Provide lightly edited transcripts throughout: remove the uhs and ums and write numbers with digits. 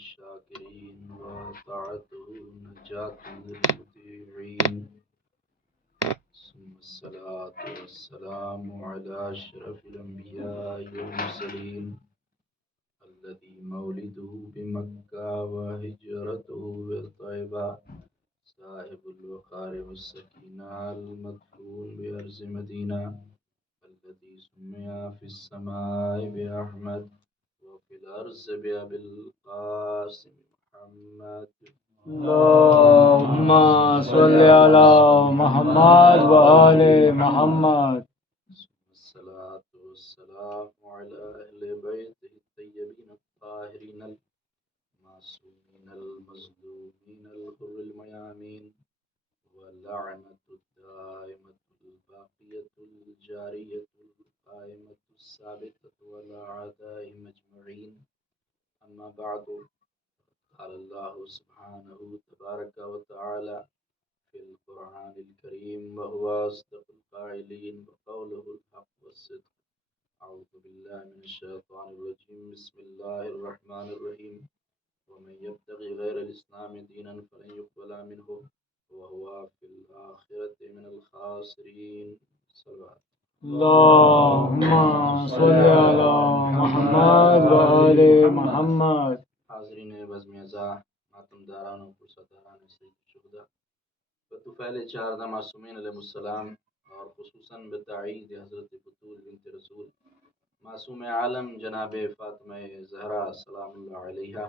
للشاكرين وطاعته نجاة للمطيعين ثم الصلاة والسلام على أشرف الأنبياء والمرسلين الذي مولده بمكة وهجرته بالطيبة صاحب الوقار والسكينة المدفون بأرض مدينة الذي سمي في السماء بأحمد وفي الأرض بأبي القاسم محمد اللهم صل على محمد وآل محمد. الصلاة والسلام على أهل بيته الطيبين الطاهرين المعصومين المظلومين الغر الميامين واللعنة الدائمة الباقية الجارية القائمة الثابتة والأعداء أجمعين. أما بعد، قال الله سبحانه تبارك وتعالى في القرآن الكريم وهو أصدق القائلين وقوله الحق والصدق. أعوذ بالله من الشيطان الرجيم. بسم الله الرحمن الرحيم. ومن يبتغي غير الإسلام دينا فلن يقبل منه وهو في الآخرة من الخاسرين. صلوات. اللهم صل على محمد وآل محمد. حاضرین بزم ازا، ماتم داران و پرسداران سید شہداء بطفیل 14 معصومین علیہ السلام اور خصوصاً بتعید حضرت بطول بنت رسول معصوم عالم جناب فاطمہ زہرا سلام اللہ علیہا.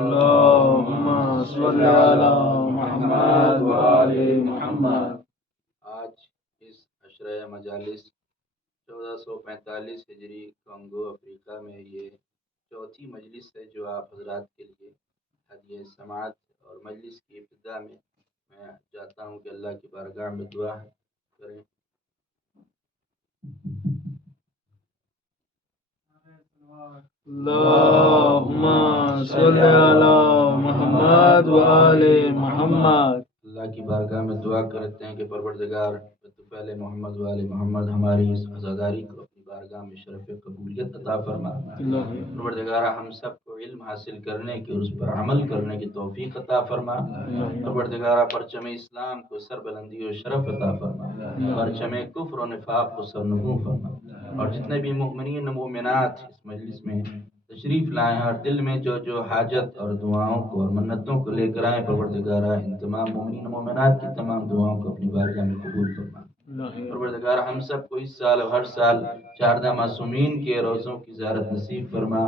اللهم صل على محمد وآل محمد. آج اس عشرہ مجالس 1445 ہجری کانگو افریقہ میں یہ چوتھی مجلس ہے جو آپ حضرات کے لیے ہدیہ سماعت اور مجلس کی ابتدا میں چاہتا ہوں کہ اللہ کی بارگاہ میں دعا کریں. اللهم صل على محمد وآل محمد. اللہ کی بارگاہ میں دعا کرتے ہیں کہ پروردگار پہلے محمد والے محمد ہماری اس عزاداری کو اپنی بارگاہ میں شرف قبولیت عطا فرما. پروردگار ہم سب کو علم حاصل کرنے کی اور اس پر عمل کرنے کی توفیق عطا فرما. پروردگار پرچم اسلام کو سر بلندی و شرف عطا فرما. پرچم کفر و نفاق کو سر نگوں فرما. اور جتنے بھی مؤمنین و مؤمنات اس مجلس میں تشریف لائے ہیں اور دل میں جو جو حاجت اور دعاؤں کو اور منتوں کو لے کر آئیں، پروردگارہ ان تمام مومنین و مومنات کی تمام دعاؤں کو اپنی بارگاہ میں قبول فرما. پروردگار ہم سب کو اس سال اور ہر سال 14 معصومین کے روزوں کی زیارت نصیب فرما.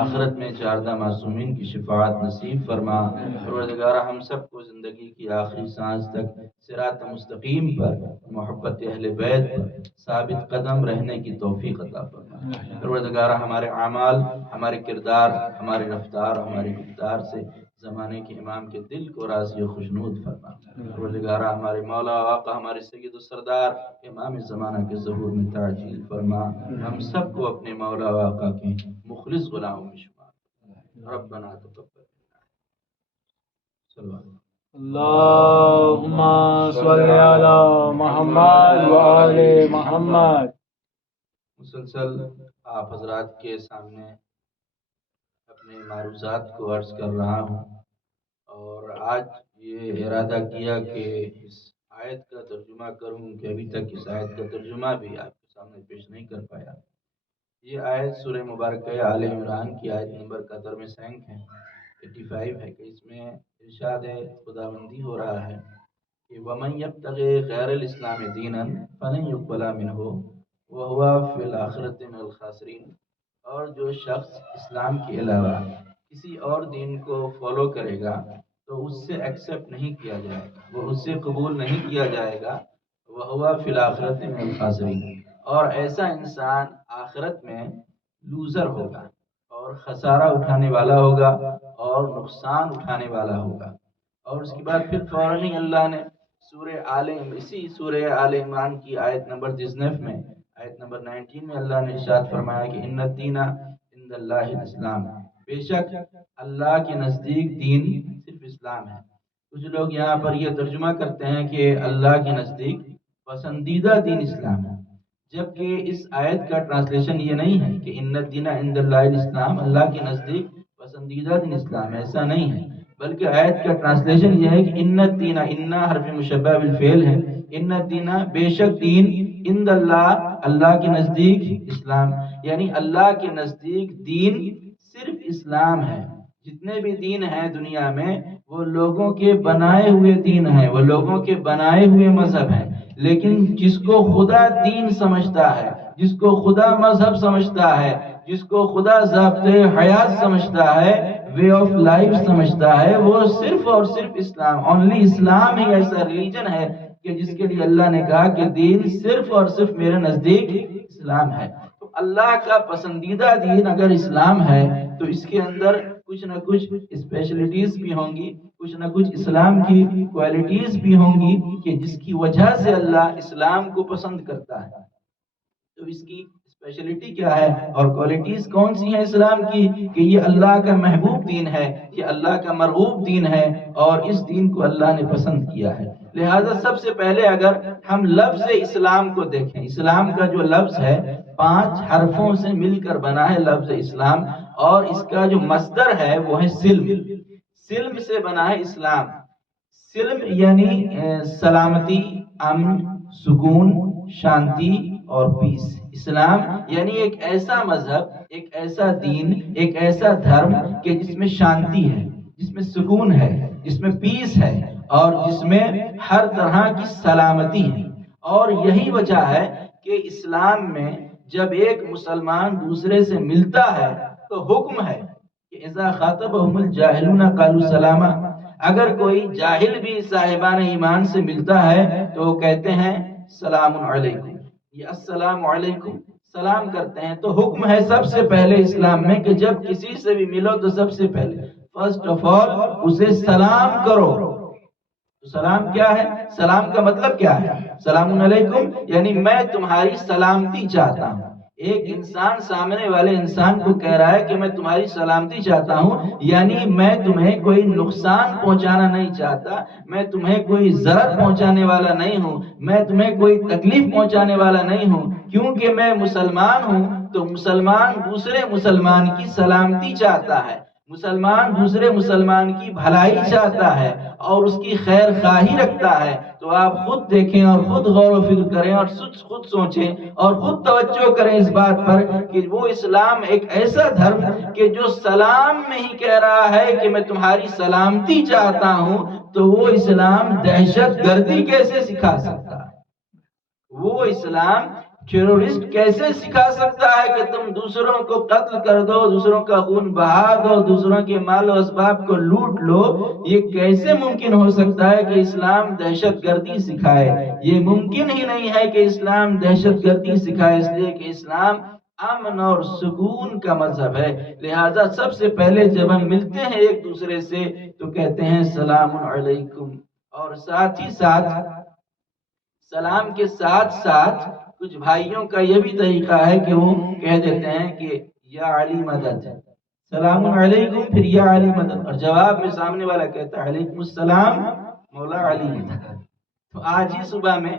آخرت میں 14 معصومین کی شفاعت نصیب فرما. پروردگار ہم سب کو زندگی کی آخری سانس تک صراط مستقیم پر محبت اہل بیت پر ثابت قدم رہنے کی توفیق عطا فرما. پروردگار ہمارے اعمال، ہمارے کردار، ہماری رفتار، ہماری گفتار سے زمانے کے امام کے دل کو راضی و خوشنود فرما. پروردگار ہمارے مولا و آقا ہمارے سید و سردار امام زمانہ کے ظہور میں تعجیل فرما. ہم سب کو اپنے مولا و آقا کے مخلص غلاموں میں شمار. ربنا تقبل منا. اللهم صل على محمد وآل محمد. مسلسل آپ حضرات کے سامنے اپنے معروضات کو عرض کر رہا ہوں اور آج یہ ارادہ کیا کہ اس آیت کا ترجمہ کروں کہ ابھی تک اس آیت کا ترجمہ بھی آپ کے سامنے پیش نہیں کر پایا. یہ آیت سورہ مبارکہ آل عمران کی آیت نمبر قدر میں سینک ہے 85 ہے کہ اس میں ارشاد خداوندی ہو رہا ہے کہ وَمَن يَبْتَغِي غَيْرَ الْإِسْلَامِ دِينًا فَلَن يُقْبَلَ مِنْهُ وَهُوَ فِي الْآخِرَةِ مِنَ الْخَاسِرِينَ. اور جو شخص اسلام کے علاوہ کسی اور دین کو فالو کرے گا تو اس سے ایکسیپٹ نہیں کیا جائے گا، وہ اس سے قبول نہیں کیا جائے گا. وَهُوَ فِي الْآخِرَةِ مِنَ الْخَاسِرِينَ. اور ایسا انسان آخرت میں لوزر ہوگا اور خسارہ اٹھانے والا ہوگا اور نقصان اٹھانے والا ہوگا. اور اس کے بعد پھر فوراً ہی اللہ نے اسی سورہ آل عمران کی آیت نمبر 19 میں آیت نمبر 19 میں اللہ نے ارشاد فرمایا کہ ان الدین عند اللہ الاسلام. بے شک اللہ کے نزدیک دین صرف اسلام ہے. کچھ لوگ یہاں پر یہ ترجمہ کرتے ہیں کہ اللہ کے نزدیک پسندیدہ دین اسلام ہے، جبکہ اس آیت کا ٹرانسلیشن یہ نہیں ہے کہ ان الدین عند اللہ الاسلام. اللہ کے نزدیک پسندیدہ دین اسلام ہے، ایسا نہیں ہے، بلکہ آیت کا ٹرانسلیشن یہ ہے کہ ان الدین، ان حرف مشبہ بالفعل ہے، ان الدین بے شک دین، عند اللہ اللہ کے نزدیک اسلام، یعنی اللہ کے نزدیک دین صرف اسلام ہے۔ جتنے بھی دین ہیں دنیا میں وہ لوگوں کے بنائے ہوئے دین ہیں، وہ لوگوں کے بنائے ہوئے مذہب ہیں، لیکن جس کو خدا دین سمجھتا ہے، جس کو خدا مذہب سمجھتا ہے، جس کو خدا ضابطۂ حیات سمجھتا ہے، وے آف لائف سمجھتا ہے، وہ صرف اور صرف اسلام، اونلی اسلام ہی ایسا ریلیجن ہے کہ جس کے لیے اللہ نے کہا کہ دین صرف اور صرف میرے نزدیک اسلام ہے۔ تو اللہ کا پسندیدہ دین اگر اسلام ہے تو اس کے اندر کچھ نہ کچھ اسپیشلٹیز بھی ہوں گی، کچھ نہ کچھ اسلام کی کوالٹیز بھی ہوں گی کہ جس کی وجہ سے اللہ اسلام کو پسند کرتا ہے۔ تو اس کی اسپیشلٹی کیا ہے اور کوالٹیز کون سی ہیں اسلام کی کہ یہ اللہ کا محبوب دین ہے، یہ اللہ کا مرغوب دین ہے اور اس دین کو اللہ نے پسند کیا ہے۔ لہذا سب سے پہلے اگر ہم لفظ اسلام کو دیکھیں، اسلام کا جو لفظ ہے 5 حرفوں سے مل کر بنا ہے لفظ اسلام، اور اس کا جو مصدر ہے وہ ہے سلم، سلم سے بنا ہے اسلام۔ سلم یعنی سلامتی، امن، سکون، شانتی اور پیس۔ اسلام یعنی ایک ایسا مذہب، ایک ایسا دین، ایک ایسا دھرم کہ جس میں شانتی ہے، جس میں سکون ہے، جس میں پیس ہے اور جس میں ہر طرح کی سلامتی ہے۔ اور یہی وجہ ہے کہ اسلام میں جب ایک مسلمان دوسرے سے ملتا ہے تو حکم ہے کہ اذا خاطبهم الجاہلون قالوا سلاما، اگر کوئی جاہل بھی صاحبان ایمان سے ملتا ہے تو وہ کہتے ہیں سلام علیکم، یہ السلام علیکم سلام کرتے ہیں۔ تو حکم ہے سب سے پہلے اسلام میں کہ جب کسی سے بھی ملو تو سب سے پہلے فرسٹ آف آل اسے سلام کرو۔ سلام کیا ہے؟ سلام کا مطلب کیا ہے؟ سلام علیکم یعنی میں تمہاری سلامتی چاہتا ہوں۔ ایک انسان سامنے والے انسان کو کہہ رہا ہے کہ میں تمہاری سلامتی چاہتا ہوں، یعنی میں تمہیں کوئی نقصان پہنچانا نہیں چاہتا، میں تمہیں کوئی ضرر پہنچانے والا نہیں ہوں، میں تمہیں کوئی تکلیف پہنچانے والا نہیں ہوں، کیونکہ میں مسلمان ہوں تو مسلمان دوسرے مسلمان کی سلامتی چاہتا ہے، مسلمان دوسرے مسلمان کی بھلائی چاہتا ہے اور اس کی خیر خواہی رکھتا ہے۔ تو آپ خود دیکھیں اور خود غور و فکر کریں اور خود سوچیں اور خود توجہ کریں اس بات پر کہ وہ اسلام ایک ایسا دھرم کہ جو سلام میں ہی کہہ رہا ہے کہ میں تمہاری سلامتی چاہتا ہوں، تو وہ اسلام دہشت گردی کیسے سکھا سکتا ہے؟ وہ اسلام ٹیرورسٹ کیسے سکھا سکتا ہے کہ تم دوسروں کو قتل کر دو، دوسروں کا خون بہا دو، دوسروں کے مال و اسباب کو لوٹ لو؟ یہ کیسے ممکن ہو سکتا ہے کہ اسلام دہشت گردی سکھائے؟ یہ ممکن ہی نہیں ہے کہ اسلام دہشت گردی سکھائے، اس لیے کہ اسلام امن اور سکون کا مذہب ہے۔ لہذا سب سے پہلے جب ہم ملتے ہیں ایک دوسرے سے تو کہتے ہیں سلام علیکم، اور ساتھ ہی ساتھ سلام کے ساتھ ساتھ کچھ بھائیوں کا یہ بھی طریقہ ہے کہ وہ کہہ دیتے ہیں کہ یا علی مدد، سلام علیکم پھر یا علی مدد، اور جواب میں سامنے والا کہتا ہے علیکم السلام مولا علی مدد۔ تو آج ہی صبح میں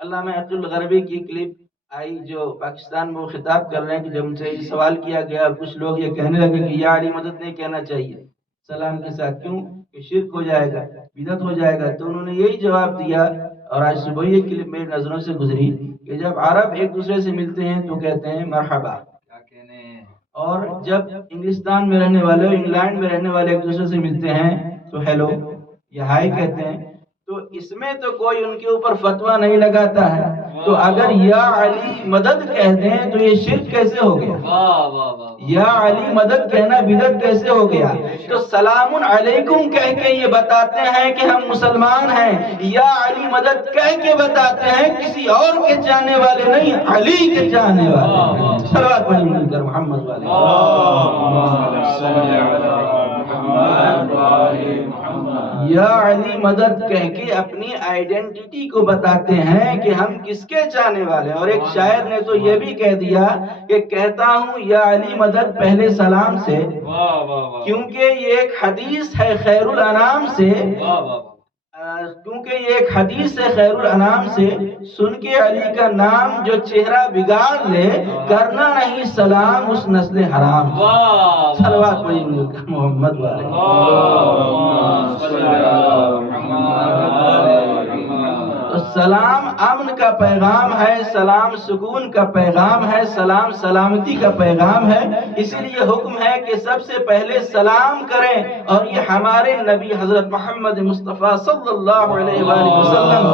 علامہ عقیل الغربی کی کلپ آئی جو پاکستان میں وہ خطاب کر رہے ہیں کہ جب ان سے یہ سوال کیا گیا، کچھ لوگ یہ کہنے لگے کہ یا علی مدد نہیں کہنا چاہیے سلام کے ساتھ، کیوں کہ شرک ہو جائے گا، بدعت ہو جائے گا، تو انہوں نے یہی جواب دیا، اور آج صبح یہ کلپ میری نظروں سے گزری کہ جب عرب ایک دوسرے سے ملتے ہیں تو کہتے ہیں مرحبا، کیا کہنے ہیں، اور جب انگلستان میں رہنے والے، انگلینڈ میں رہنے والے ایک دوسرے سے ملتے ہیں تو ہیلو یا ہائی کہتے ہیں۔ تو اس میں تو کوئی ان کے اوپر فتویٰ نہیں لگاتا ہے، تو اگر یا علی مدد کہتے ہیں تو یہ شرک کیسے ہو گیا؟ یا علی مدد کہنا بدعت کیسے ہو گیا؟ تو سلام علیکم کہہ کے یہ بتاتے ہیں کہ ہم مسلمان ہیں، یا علی مدد کہہ کے بتاتے ہیں کسی اور کے چاہنے والے نہیں، علی کے چاہنے والے۔ صلوات پڑھیں مل کر محمد والے یا علی مدد کہہ کے اپنی آئیڈینٹی کو بتاتے ہیں کہ ہم کس کے چاہنے والے ہیں۔ اور ایک شاعر نے تو یہ بھی کہہ دیا کہ کہتا ہوں یا علی مدد پہلے سلام سے، کیونکہ یہ ایک حدیث ہے خیر الانام سے، کیونکہ یہ ایک حدیث ہے خیر الانام سے، سن کے علی کا نام جو چہرہ بگاڑ لے، کرنا نہیں سلام اس نسل حرام. صلوات پڑھیے محمد والے. تو سلام امن کا پیغام ہے، سلام سکون کا پیغام ہے، سلام سلامتی کا پیغام ہے. اسی لیے حکم ہے کہ سب سے پہلے سلام کریں، اور یہ ہمارے نبی حضرت محمد مصطفیٰ صلی اللہ علیہ وآلہ وسلم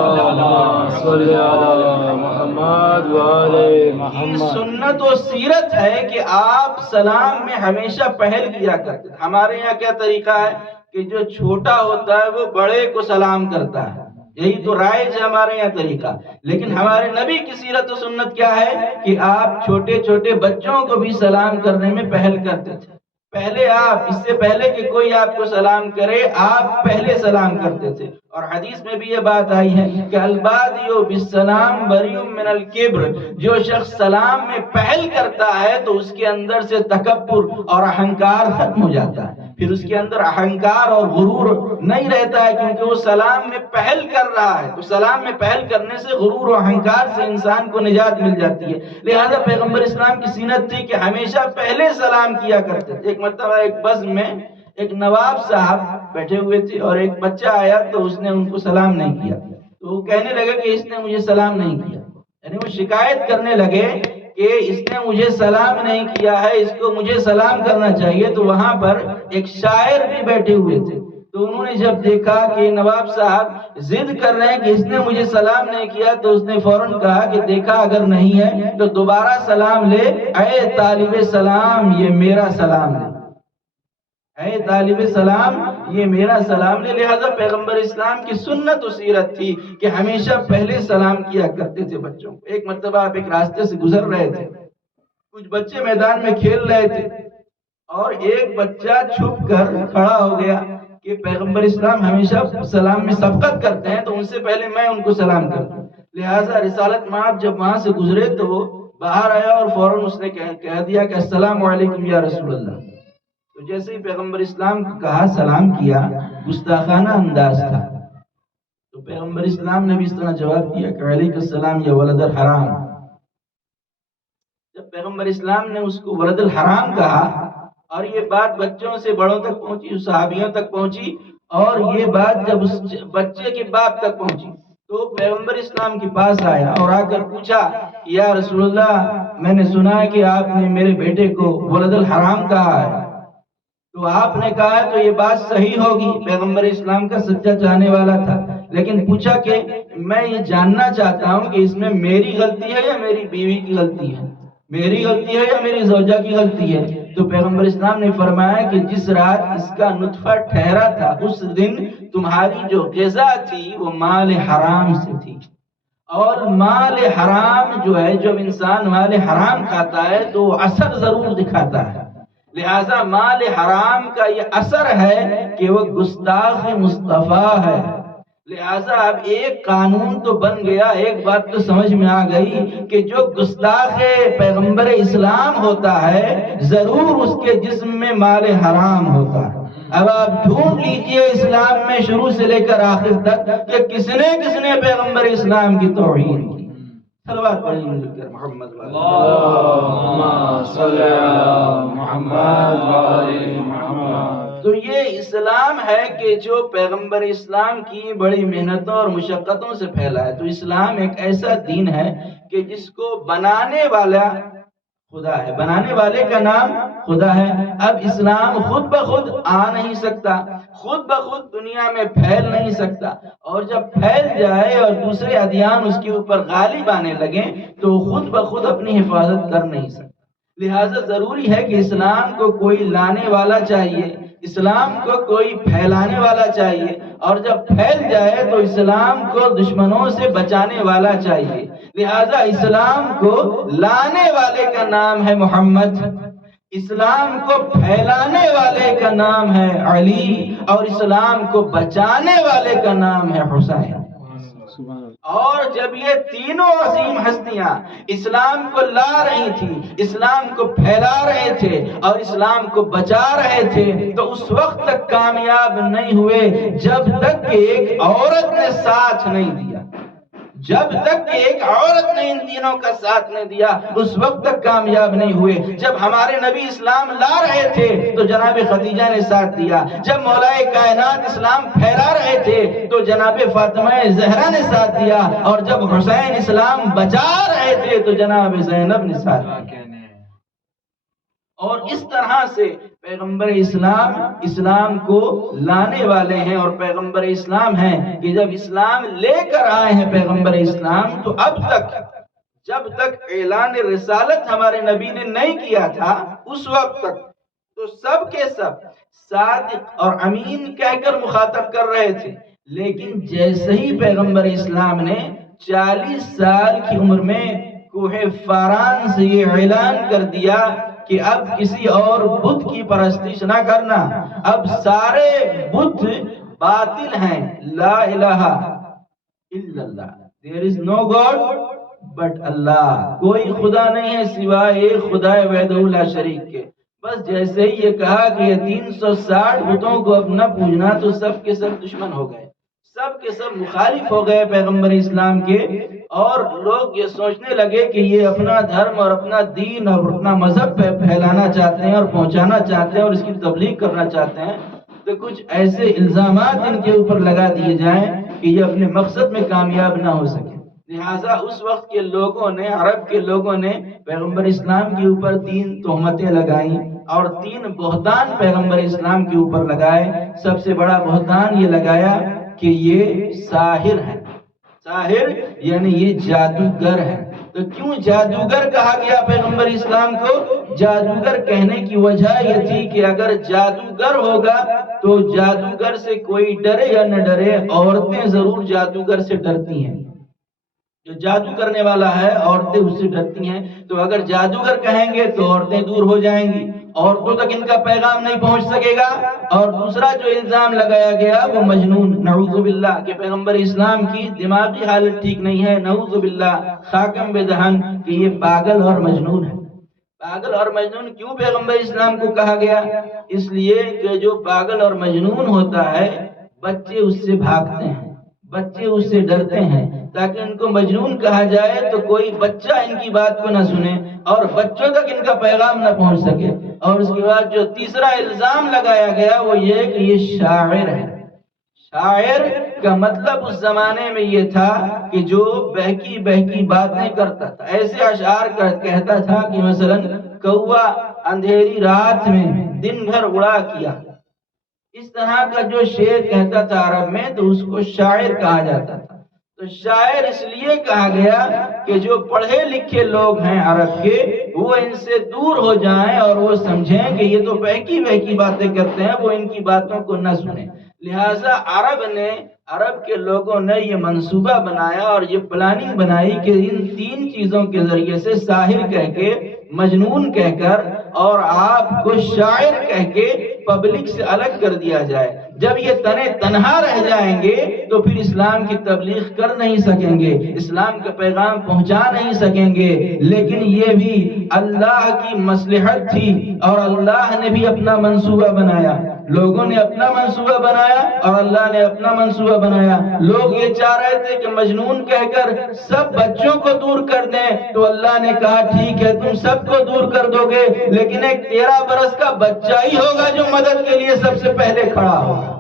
کی سنت و سیرت ہے کہ آپ سلام میں ہمیشہ پہل کیا کرتے. ہمارے یہاں کیا طریقہ ہے کہ جو چھوٹا ہوتا ہے وہ بڑے کو سلام کرتا ہے، یہی تو رائج ہے ہمارے یہاں طریقہ. لیکن ہمارے نبی کی سیرت و سنت کیا ہے کہ آپ چھوٹے چھوٹے بچوں کو بھی سلام کرنے میں پہل کرتے تھے. پہلے آپ، اس سے پہلے کہ کوئی آپ کو سلام کرے، آپ پہلے سلام کرتے تھے. اور حدیث میں بھی یہ بات آئی ہے کہ البادیو بالسلام بریء من الکبر، جو شخص سلام میں پہل کرتا ہے تو اس کے اندر سے تکبر اور اہنکار ختم ہو جاتا ہے. پھر اس کے اندر اہنکار اور غرور نہیں رہتا ہے، کیونکہ وہ سلام میں پہل کر رہا ہے. تو سلام میں پہل کرنے سے غرور و اہنکار سے انسان کو نجات مل جاتی ہے. لہذا پیغمبر اسلام کی سنت تھی کہ ہمیشہ پہلے سلام کیا کرتے تھے. ایک مرتبہ ایک بزم میں ایک نواب صاحب بیٹھے ہوئے تھے اور ایک بچہ آیا تو اس نے ان کو سلام نہیں کیا. تو وہ کہنے لگا کہ اس نے مجھے سلام نہیں کیا، یعنی وہ شکایت کرنے لگے کہ اس نے مجھے سلام نہیں کیا ہے، اس کو مجھے سلام کرنا چاہیے. تو وہاں پر ایک شاعر بھی بیٹھے ہوئے تھے. تو انہوں نے جب دیکھا کہ نواب صاحب ضد کر رہے ہیں کہ اس نے مجھے سلام نہیں کیا، تو اس نے فوراً کہا کہ دیکھا اگر نہیں ہے تو دوبارہ سلام لے، اے طالب سلام یہ میرا سلام لے، اے طالب سلام یہ میرا سلام لے. لہذا پیغمبر اسلام کی سنت و سیرت تھی کہ ہمیشہ پہلے سلام کیا کرتے تھے بچوں کو. ایک مرتبہ آپ ایک راستے سے گزر رہے تھے، کچھ بچے میدان میں کھیل رہے تھے اور ایک بچہ چھپ کر کھڑا ہو گیا کہ پیغمبر اسلام ہمیشہ سلام میں سبقت کرتے ہیں تو ان سے پہلے میں ان کو سلام کرتا ہوں. لہٰذا رسالت مآب جب وہاں سے گزرے تو وہ باہر آیا اور فوراً اس نے کہہ دیا کہ السلام علیکم یا رسول اللہ. تو جیسے ہی پیغمبر اسلام کو کہا، سلام کیا، گستاخانہ انداز تھا. تو پیغمبر اسلام نے بھی اس طرح جواب دیا کہ علیک السلام یا ولد الحرام. جب پیغمبر اسلام نے اس کو ولد الحرام کہا اور یہ بات بچوں سے بڑوں تک پہنچی، صحابیوں تک پہنچی، اور یہ بات جب اس بچے کے باپ تک پہنچی تو پیغمبر اسلام کے پاس آیا اور آ کر پوچھا یا رسول اللہ، میں نے سنا ہے کہ آپ نے میرے بیٹے کو ولد الحرام کہا ہے. تو آپ نے کہا تو یہ بات صحیح ہوگی. پیغمبر اسلام کا سچا چاہنے والا تھا، لیکن پوچھا کہ میں یہ جاننا چاہتا ہوں کہ اس میں میری غلطی ہے یا میری بیوی کی غلطی ہے، میری غلطی ہے یا میری زوجہ کی غلطی ہے. تو پیغمبر اسلام نے فرمایا کہ جس رات اس کا نطفہ ٹھہرا تھا اس دن تمہاری جو غذا تھی وہ مال حرام سے تھی، اور مال حرام جو ہے، جب انسان مال حرام کھاتا ہے تو اثر ضرور دکھاتا ہے. لہذا مال حرام کا یہ اثر ہے کہ وہ گستاخ مصطفیٰ ہے. لہذا اب ایک قانون تو بن گیا، ایک بات تو سمجھ میں آ گئی کہ جو گستاخ پیغمبر اسلام ہوتا ہے ضرور اس کے جسم میں مال حرام ہوتا ہے. اب آپ ڈھونڈ لیجئے اسلام میں شروع سے لے کر آخر تک کہ کس نے پیغمبر اسلام کی توہین کی. صلوات پڑھیں مل کر محمد اللہم صلی علی محمد وآل محمد. تو یہ اسلام ہے کہ جو پیغمبر اسلام کی بڑی محنتوں اور مشقتوں سے پھیلا ہے. تو اسلام ایک ایسا دین ہے کہ جس کو بنانے والا خدا ہے، بنانے والے کا نام خدا ہے. اب اسلام خود بخود آ نہیں سکتا، خود بخود دنیا میں پھیل نہیں سکتا، اور جب پھیل جائے اور دوسرے ادیان اس کے اوپر غالب آنے لگیں تو خود بخود اپنی حفاظت کر نہیں سکتا. لہٰذا ضروری ہے کہ اسلام کو کوئی لانے والا چاہیے، اسلام کو کوئی پھیلانے والا چاہیے، اور جب پھیل جائے تو اسلام کو دشمنوں سے بچانے والا چاہیے. لہذا اسلام کو لانے والے کا نام ہے محمد، اسلام کو پھیلانے والے کا نام ہے علی، اور اسلام کو بچانے والے کا نام ہے حسین. اور جب یہ تینوں عظیم ہستیاں اسلام کو لا رہی تھیں، اسلام کو پھیلا رہے تھے اور اسلام کو بچا رہے تھے، تو اس وقت تک کامیاب نہیں ہوئے جب تک کہ ایک عورت نے ساتھ نہیں دیا۔ جب تک کہ ایک عورت نے ان تینوں کا ساتھ نہیں دیا اس وقت تک کامیاب نہیں ہوئے۔ جب ہمارے نبی اسلام لا رہے تھے تو جناب خدیجہ نے ساتھ دیا، جب مولا کائنات اسلام پھیلا رہے تھے تو جناب فاطمہ زہرا نے ساتھ دیا، اور جب حسین اسلام بچا رہے تھے تو جناب زینب نے ساتھ دیا۔ اور اس طرح سے پیغمبر اسلام کو لانے والے ہیں، اور پیغمبر اسلام ہیں کہ جب اسلام لے کر آئے ہیں پیغمبر اسلام، تو اب تک جب تک اعلان رسالت ہمارے نبی نے نہیں کیا تھا اس وقت تک تو سب کے سب صادق اور امین کہہ کر مخاطب کر رہے تھے، لیکن جیسے ہی پیغمبر اسلام نے 40 سال کی عمر میں کوہ فاران سے یہ اعلان کر دیا کہ اب کسی اور بت کی پرستش نہ کرنا، اب سارے بت باطل ہیں، لا الہ الا اللہ، there is no God but اللہ، کوئی خدا نہیں ہے سوائے ایک خدا وحدہ لا شریک کے۔ بس جیسے ہی یہ کہا کہ یہ 360 بتوں کو اب نہ پوجنا تو سب کے سب دشمن ہو گئے، سب کے سب مخالف ہو گئے پیغمبر اسلام کے، اور لوگ یہ سوچنے لگے کہ یہ اپنا دھرم اور اپنا دین اور اپنا مذہب پھیلانا چاہتے ہیں اور پہنچانا چاہتے ہیں اور اس کی تبلیغ کرنا چاہتے ہیں، تو کچھ ایسے الزامات ان کے اوپر لگا دیے جائیں کہ یہ اپنے مقصد میں کامیاب نہ ہو سکے۔ لہٰذا اس وقت کے لوگوں نے، عرب کے لوگوں نے پیغمبر اسلام کے اوپر 3 تہمتیں لگائیں اور 3 بہتان پیغمبر اسلام کے اوپر لگائے۔ سب سے بڑا بہتان یہ لگایا کہ یہ ساحر ہے، ساحر یعنی یہ جادوگر ہے۔ تو کیوں جادوگر کہا گیا پیغمبر اسلام کو؟ جادوگر کہنے کی وجہ یہ تھی کہ اگر جادوگر ہوگا تو جادوگر سے کوئی ڈرے یا نہ ڈرے، عورتیں ضرور جادوگر سے ڈرتی ہیں، جو جادو کرنے والا ہے عورتیں اس سے ڈرتی ہیں، تو اگر جادوگر کہیں گے تو عورتیں دور ہو جائیں گی، عورتوں تک ان کا پیغام نہیں پہنچ سکے گا۔ اور دوسرا جو الزام لگایا گیا وہ مجنون، نعوذ باللہ، کہ پیغمبر اسلام کی دماغی حالت ٹھیک نہیں ہے، نعوذ باللہ، خاکم بدہن، کہ یہ پاگل اور مجنون ہے۔ پاگل اور مجنون کیوں پیغمبر اسلام کو کہا گیا؟ اس لیے کہ جو پاگل اور مجنون ہوتا ہے بچے اس سے بھاگتے ہیں، بچے اس سے ڈرتے ہیں، تاکہ ان کو مجنون کہا جائے تو کوئی بچہ ان کی بات کو نہ سنے اور بچوں تک ان کا پیغام نہ پہنچ سکے۔ اور اس کے بعد جو تیسرا الزام لگایا گیا وہ یہ کہ یہ شاعر ہے۔ شاعر کا مطلب اس زمانے میں یہ تھا کہ جو بہکی بہکی باتیں کرتا تھا، ایسے اشعار کہتا تھا کہ مثلا کوا اندھیری رات میں دن بھر اڑا کیا، اس طرح کا جو شعر کہتا تھا عرب میں تو اس کو شاعر کہا جاتا تھا۔ تو شاعر اس لیے کہا گیا کہ جو پڑھے لکھے لوگ ہیں عرب کے وہ ان سے دور ہو جائیں اور وہ سمجھیں کہ یہ تو بہکی بہکی باتیں کرتے ہیں، وہ ان کی باتوں کو نہ سنیں۔ لہٰذا عرب کے لوگوں نے یہ منصوبہ بنایا اور یہ پلاننگ بنائی کہ ان 3 چیزوں کے ذریعے سے ساحر کہہ کے، مجنون کہہ کر اور آپ کو شاعر کہہ کے پبلک سے الگ کر دیا جائے۔ جب یہ تنہا رہ جائیں گے تو پھر اسلام کی تبلیغ کر نہیں سکیں گے، اسلام کا پیغام پہنچا نہیں سکیں گے۔ لیکن یہ بھی اللہ کی مصلحت تھی اور اللہ نے بھی اپنا منصوبہ بنایا، لوگوں نے اپنا منصوبہ بنایا اور اللہ نے اپنا منصوبہ بنایا۔ لوگ یہ چاہ رہے تھے کہ مجنون کہہ کر سب بچوں کو دور کر دیں، تو اللہ نے کہا ٹھیک ہے تم سب کو دور کر دو گے، لیکن ایک 13 برس کا بچہ ہی ہوگا جو مدد کے لیے سب سے پہلے کھڑا ہوگا۔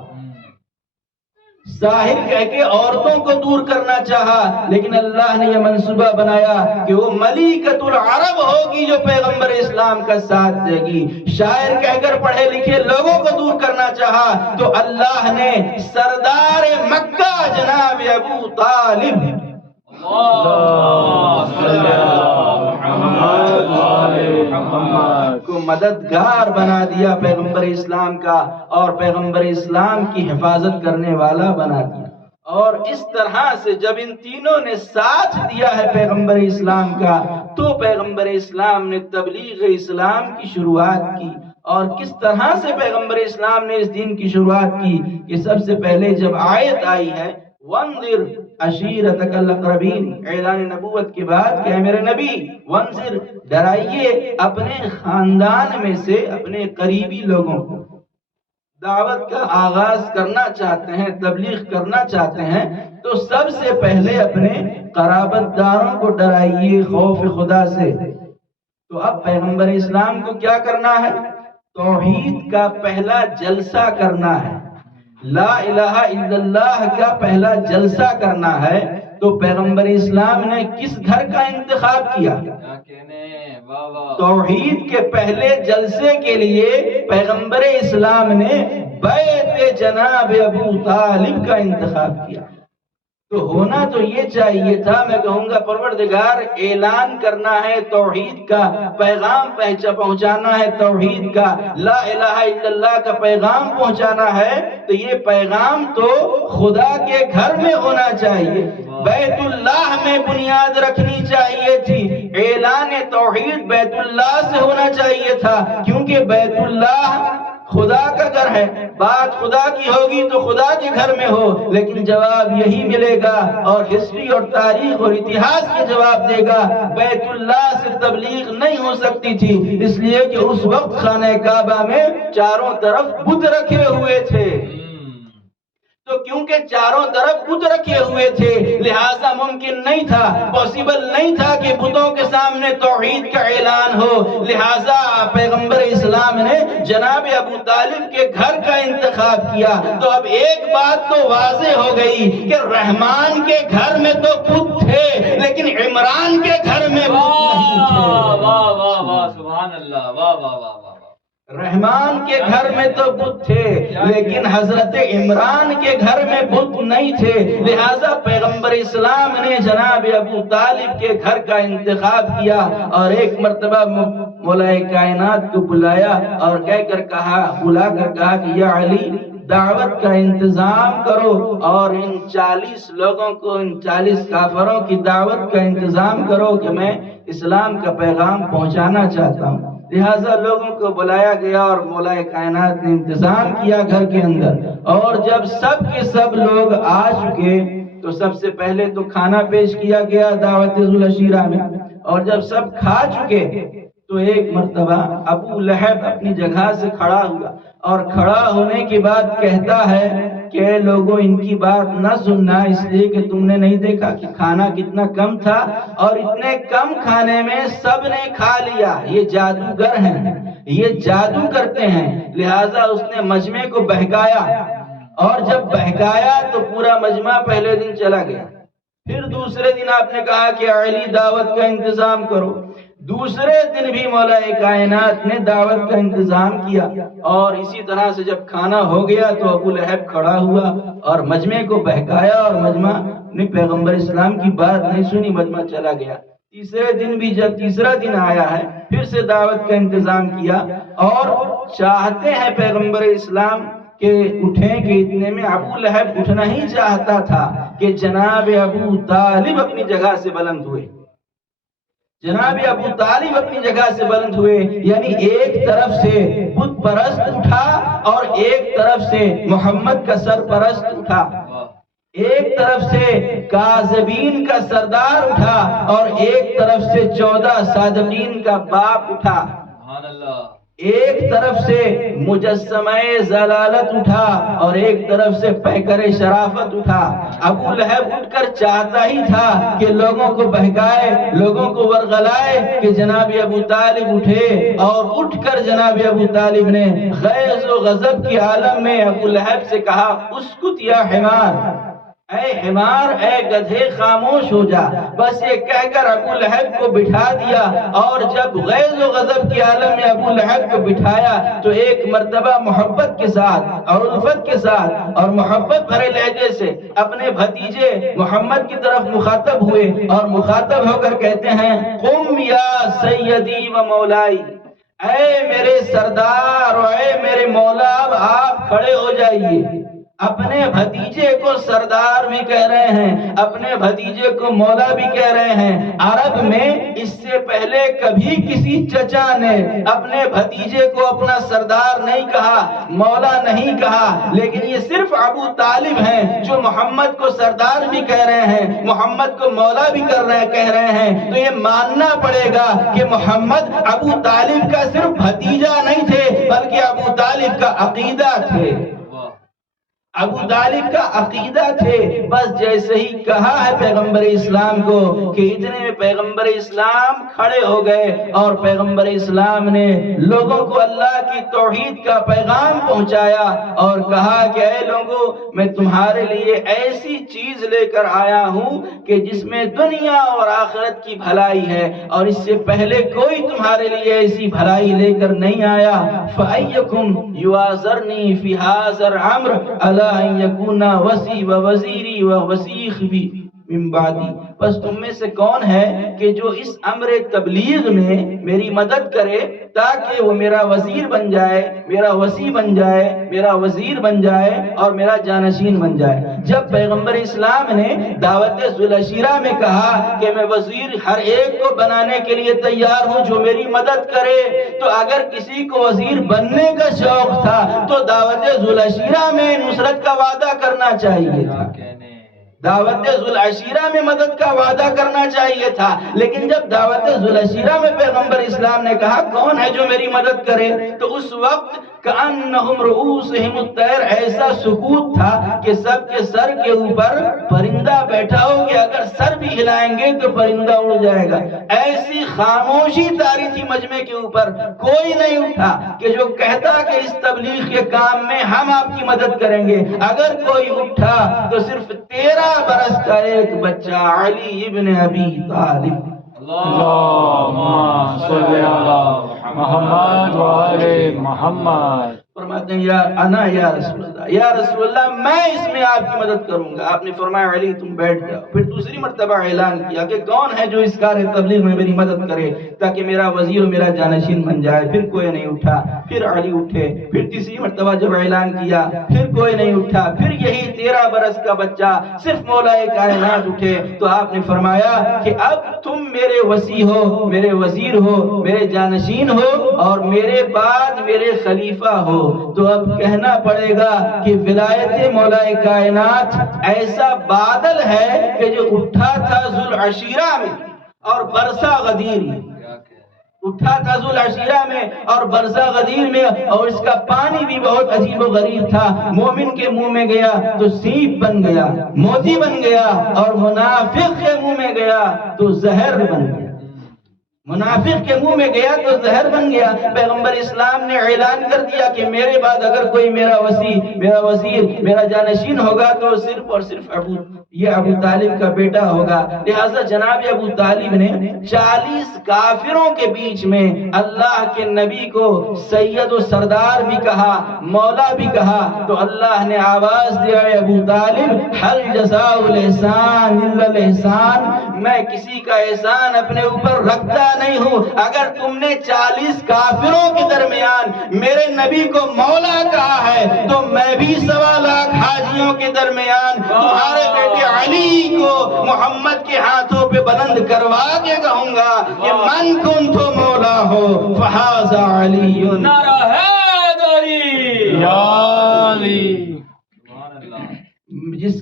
ساحر کہہ کے عورتوں کو دور کرنا چاہا، لیکن اللہ نے یہ منصوبہ بنایا کہ وہ ملیکۃ العرب ہوگی جو پیغمبر اسلام کا ساتھ دے گی۔ شاعر کہہ کر پڑھے لکھے لوگوں کو دور کرنا چاہا تو اللہ نے سردار مکہ جناب ابو طالب کو مددگار بنا دیا پیغمبر اسلام کا، اور پیغمبر اسلام کی حفاظت کرنے والا بنا دیا۔ اور اس طرح سے جب ان تینوں نے ساتھ دیا ہے پیغمبر اسلام کا تو پیغمبر اسلام نے تبلیغ اسلام کی شروعات کی۔ اور کس طرح سے پیغمبر اسلام نے اس دین کی شروعات کی کہ سب سے پہلے جب آیت آئی ہے وانذر عشیرتک الاقربین، اعلان نبوت کے بعد کہ اے میرے نبی وانذر ڈرائیے اپنے خاندان میں سے اپنے قریبی لوگوں کو، دعوت کا آغاز کرنا چاہتے ہیں، تبلیغ کرنا چاہتے ہیں تو سب سے پہلے اپنے قرابت داروں کو ڈرائیے خوف خدا سے۔ تو اب پیغمبر اسلام کو کیا کرنا ہے؟ توحید کا پہلا جلسہ کرنا ہے، لا الہ الا اللہ کا پہلا جلسہ کرنا ہے۔ تو پیغمبر اسلام نے کس گھر کا انتخاب کیا؟ توحید کے پہلے جلسے کے لیے پیغمبر اسلام نے بیت جناب ابو طالب کا انتخاب کیا۔ تو ہونا تو یہ چاہیے تھا، میں کہوں گا پروردگار اعلان کرنا ہے توحید کا، پیغام پہنچانا ہے توحید کا، لا الہ الا اللہ کا پیغام پہنچانا ہے، تو یہ پیغام تو خدا کے گھر میں ہونا چاہیے، بیت اللہ میں بنیاد رکھنی چاہیے تھی، اعلان توحید بیت اللہ سے ہونا چاہیے تھا، کیونکہ بیت اللہ خدا کا گھر ہے، بات خدا کی ہوگی تو خدا کے گھر میں ہو، لیکن جواب یہی ملے گا اور ہسٹری اور تاریخ اور اتہاس کے جواب دے گا بیت اللہ سے تبلیغ نہیں ہو سکتی تھی، اس لیے کہ اس وقت خانہ کعبہ میں چاروں طرف بت رکھے ہوئے تھے۔ تو کیونکہ چاروں طرف بت رکھے ہوئے تھے لہٰذا ممکن نہیں تھا، پاسبل نہیں تھا کہ بتوں کے سامنے توحید کا اعلان ہو، لہٰذا پیغمبر اسلام نے جناب ابو طالب کے گھر کا انتخاب کیا۔ تو اب ایک بات تو واضح ہو گئی کہ رحمان کے گھر میں تو بت تھے لیکن عمران کے گھر میں بت نہیں تھے۔ واہ واہ واہ سبحان اللہ، واہ واہ واہ واہ۔ رحمان کے گھر میں تو بت تھے لیکن حضرت عمران کے گھر میں بت نہیں تھے، لہٰذا پیغمبر اسلام نے جناب ابو طالب کے گھر کا انتخاب کیا اور ایک مرتبہ مولا کائنات کو بلایا اور بلا کر کہا کہ یا علی دعوت کا انتظام کرو اور ان 40 لوگوں کو، ان 40 کافروں کی دعوت کا انتظام کرو کہ میں اسلام کا پیغام پہنچانا چاہتا ہوں۔ لہٰذا لوگوں کو بلایا گیا اور مولا کائنات نے انتظام کیا گھر کے اندر، اور جب سب کے سب لوگ آ چکے تو سب سے پہلے تو کھانا پیش کیا گیا دعوت ذوالعشیرہ میں، اور جب سب کھا چکے تو ایک مرتبہ ابو لہب اپنی جگہ سے کھڑا ہوا اور کھڑا ہونے کے بعد کہتا ہے کہ لوگوں ان کی بات نہ سننا، اس لیے کہ تم نے نہیں دیکھا کہ کھانا کتنا کم تھا اور اتنے کم کھانے میں سب نے کھا لیا، یہ جادوگر ہیں، یہ جادو کرتے ہیں۔ لہٰذا اس نے مجمع کو بہکایا اور جب بہکایا تو پورا مجمع پہلے دن چلا گیا۔ پھر دوسرے دن آپ نے کہا کہ علی دعوت کا انتظام کرو، دوسرے دن بھی مولا کائنات نے دعوت کا انتظام کیا، اور اسی طرح سے جب کھانا ہو گیا تو ابو لہب کھڑا ہوا اور مجمع کو بہکایا اور مجمع نے پیغمبر اسلام کی بات نہیں سنی، مجمع چلا گیا۔ تیسرے دن بھی جب تیسرا دن آیا ہے پھر سے دعوت کا انتظام کیا، اور چاہتے ہیں پیغمبر اسلام کہ اٹھیں کہ اتنے میں ابو لہب اٹھنا ہی چاہتا تھا کہ جناب ابو طالب اپنی جگہ سے بلند ہوئے، جناب ابو طالب اپنی جگہ سے بلند ہوئے، یعنی ایک طرف سے بت پرست اٹھا اور ایک طرف سے محمد کا سرپرست اٹھا، ایک طرف سے کاذبین کا سردار اٹھا اور ایک طرف سے 14 صادقین کا باپ اٹھا، سبحان اللہ۔ ایک طرف سے مجسمہ ضلالت اٹھا اور ایک طرف سے پیکر شرافت اٹھا۔ ابو لہب اٹھ کر چاہتا ہی تھا کہ لوگوں کو بہکائے، لوگوں کو ورغلائے کہ جناب ابو طالب اٹھے، اور اٹھ کر جناب ابو طالب نے غیظ و غضب کی عالم میں ابو لہب سے کہا اسکت یا حمار، اے حمار، اے گدھے خاموش ہو جا۔ بس یہ کہہ کر ابو لہب کو بٹھا دیا، اور جب غیظ و غضب کی عالم میں ابو لہب کو بٹھایا تو ایک مرتبہ محبت کے ساتھ اور الفت کے ساتھ اور محبت بھرے لہجے سے اپنے بھتیجے محمد کی طرف مخاطب ہوئے اور مخاطب ہو کر کہتے ہیں قم یا سیدی و مولائی، اے میرے سردار اور اے میرے مولا، اب آپ کھڑے ہو جائیے۔ اپنے بھتیجے کو سردار بھی کہہ رہے ہیں، اپنے بھتیجے کو مولا بھی کہہ رہے ہیں۔ عرب میں اس سے پہلے کبھی کسی چچا نے اپنے بھتیجے کو اپنا سردار نہیں کہا، مولا نہیں کہا، لیکن یہ صرف ابو طالب ہیں جو محمد کو سردار بھی کہہ رہے ہیں، محمد کو مولا بھی کہہ رہے ہیں۔ تو یہ ماننا پڑے گا کہ محمد ابو طالب کا صرف بھتیجا نہیں تھے، بلکہ ابو طالب کا عقیدہ تھے، ابو طالب کا عقیدہ تھے۔ بس جیسے ہی کہا ہے پیغمبر اسلام کو کہ اتنے میں پیغمبر اسلام کھڑے ہو گئے اور پیغمبر اسلام نے لوگوں کو اللہ کی توحید کا پیغام پہنچایا اور کہا کہ اے لوگوں، میں تمہارے لیے ایسی چیز لے کر آیا ہوں کہ جس میں دنیا اور آخرت کی بھلائی ہے، اور اس سے پہلے کوئی تمہارے لیے ایسی بھلائی لے کر نہیں آیا۔ فَأَيَّكُمْ يُوَازَرْنِي فِي هَذَا الْأَمْرِ أَلَا أَن يَكُونَ وَسِي وَوَزِيرِي وَوَسِيخ بِي من بعدی، بس تم میں سے کون ہے کہ جو اس امر تبلیغ میں میری مدد کرے تاکہ وہ میرا وزیر بن جائے، میرا وصی بن جائے، میرا وزیر بن جائے اور میرا جانشین بن جائے۔ جب پیغمبر اسلام نے دعوت ذوالعشیرہ میں کہا کہ میں وزیر ہر ایک کو بنانے کے لیے تیار ہوں جو میری مدد کرے، تو اگر کسی کو وزیر بننے کا شوق تھا تو دعوت ذوالعشیرہ میں نصرت کا وعدہ کرنا چاہیے تھا، دعوت ذوالعشیرہ میں مدد کا وعدہ کرنا چاہیے تھا۔ لیکن جب دعوت ذوالعشیرہ میں پیغمبر اسلام نے کہا کون ہے جو میری مدد کرے، تو اس وقت کأنہم رؤوسہم الطیر، ایسا سکوت تھا کہ سب کے سر کے اوپر پرندہ بیٹھا ہو کہ اگر سر بھی ہلائیں گے تو پرندہ اڑ جائے گا۔ ایسی خاموشی تاری تھی مجمع کے اوپر، کوئی نہیں اٹھا کہ جو کہتا کہ اس تبلیغ کے کام میں ہم آپ کی مدد کریں گے۔ اگر کوئی اٹھا تو صرف 13 برس کا ایک بچہ علی ابن ابی طالب۔ اللہم صلی علی محمد وآل محمد۔ فرماتے ہیں یا رسول اللہ، یا رسول اللہ میں اس میں آپ کی مدد کروں گا۔ آپ نے فرمایا علی تم بیٹھ جاؤ۔ پھر دوسری مرتبہ اعلان کیا کہ کون ہے جو اس کار تبلیغ میں میری مدد کرے تاکہ میرا وزیر و میرا جانشین بن جائے۔ پھر کوئی نہیں اٹھا، پھر علی اٹھے۔ پھر تیسری مرتبہ جب اعلان کیا پھر کوئی نہیں اٹھا، پھر یہی 13 برس کا بچہ صرف مولا کائنات اٹھے۔ تو آپ نے فرمایا کہ اب تم میرے وصی ہو، میرے وزیر ہو، میرے جانشین ہو اور میرے بعد میرے خلیفہ ہو۔ تو اب کہنا پڑے گا کہ ولایت مولا کائنات ایسا بادل ہے کہ جو اٹھا تھا ذوالعشیرہ میں اور برسا غدیر میں، اٹھا تھا ذوالعشیرہ میں اور برسا غدیر میں، اور اس کا پانی بھی بہت عجیب و غریب تھا۔ مومن کے منہ میں گیا تو سیپ بن گیا، موتی بن گیا، اور منافق کے منہ میں گیا تو زہر بن گیا، منافق کے منہ میں گیا تو زہر بن گیا۔ پیغمبر اسلام نے اعلان کر دیا کہ میرے بعد اگر کوئی میرا وصی، میرا وزیر، میرا جانشین ہوگا تو صرف اور صرف ابو طالب کا بیٹا ہوگا۔ لہٰذا جناب ابو طالب نے 40 کافروں کے بیچ میں اللہ کے نبی کو سید و سردار بھی کہا، مولا بھی کہا۔ تو اللہ نے آواز دیا ابو طالب حل جزاء الاحسان الا الاحسان، میں کسی کا احسان اپنے اوپر رکھتا نہیں ہوں۔ اگر تم نے 40 کافروں کے درمیان میرے نبی کو مولا کہا ہے تو میں بھی 1.25 لاکھ حاجیوں کے درمیان تمہارے بیٹے علی کو محمد کے ہاتھوں پہ بلند کروا کے کہوں گا کہ من کنت مولا ہو فہذا علی۔ نعرہ حیدری یا علی، جس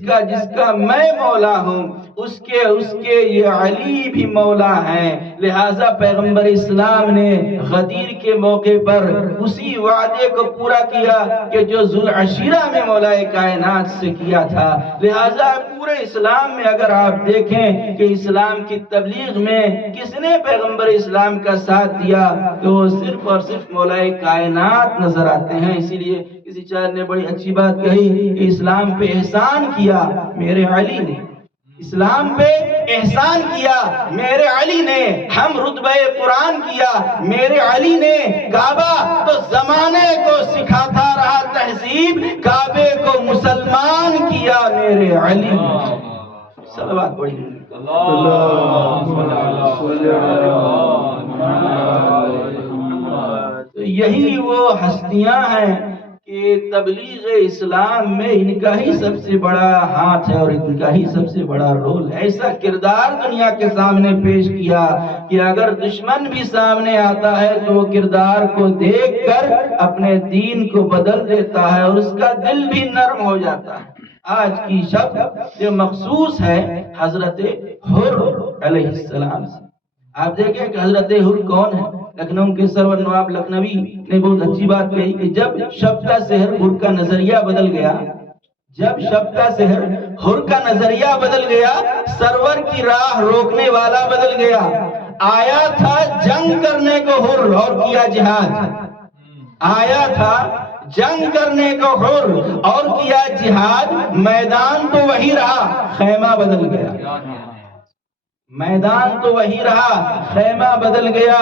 کا میں مولا ہوں اس کے یہ علی بھی مولا ہیں۔ لہٰذا پیغمبر اسلام نے غدیر کے موقع پر اسی وعدے کو پورا کیا کہ جو ذوالعشیرہ میں مولا کائنات سے کیا تھا۔ لہٰذا پورے اسلام میں اگر آپ دیکھیں کہ اسلام کی تبلیغ میں کس نے پیغمبر اسلام کا ساتھ دیا تو وہ صرف اور صرف مولا کائنات نظر آتے ہیں۔ اسی لیے کسی شاعر نے بڑی اچھی بات کہی کہ اسلام پہ احسان کیا میرے علی نے، اسلام پہ احسان کیا میرے علی نے، ہم رتبہ قرآن کیا میرے علی نے، کعبہ تو زمانے کو سکھاتا رہا تہذیب، کعبے کو مسلمان کیا میرے علی نے۔ صلوات پڑھیے۔ تو یہی وہ ہستیاں ہیں کہ تبلیغ اسلام میں ان کا ہی سب سے بڑا ہاتھ ہے اور ان کا ہی سب سے بڑا رول ہے۔ ایسا کردار دنیا کے سامنے پیش کیا کہ اگر دشمن بھی سامنے آتا ہے تو وہ کردار کو دیکھ کر اپنے دین کو بدل دیتا ہے اور اس کا دل بھی نرم ہو جاتا ہے۔ آج کی شب جو مخصوص ہے حضرت حر علیہ السلام سے۔ آپ دیکھیں کہ حضرت حر کون ہے؟ لکھنؤ کے سرور نواب لکھنوی نے بہت اچھی بات کہی کہ جب شبتا سحر حر کا نظریہ بدل گیا، جب شبتا سحر حر کا نظریہ بدل گیا، سرور کی راہ روکنے والا بدل گیا۔ آیا تھا جنگ کرنے کو حر اور کیا جہاد، آیا تھا جنگ کرنے کو حر اور کیا جہاد، میدان تو وہی رہا خیمہ بدل گیا، میدان تو وہی رہا خیمہ بدل گیا۔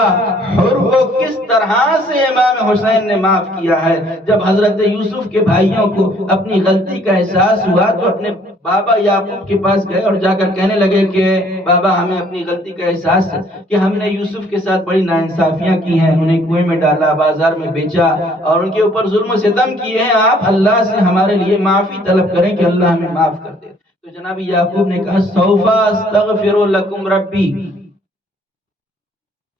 حر کو کس طرح سے امام حسین نے معاف کیا ہے۔ جب حضرت یوسف کے بھائیوں کو اپنی غلطی کا احساس ہوا تو اپنے بابا یعقوب کے پاس گئے اور جا کر کہنے لگے کہ بابا ہمیں اپنی غلطی کا احساس ہے کہ ہم نے یوسف کے ساتھ بڑی ناانصافیاں کی ہیں، انہیں کنویں میں ڈالا، بازار میں بیچا اور ان کے اوپر ظلم و ستم کیے ہیں، آپ اللہ سے ہمارے لیے معافی طلب کریں کہ اللہ ہمیں معاف کر دے۔ تو جناب یعقوب نے کہا سوف استغفر لکم ربی۔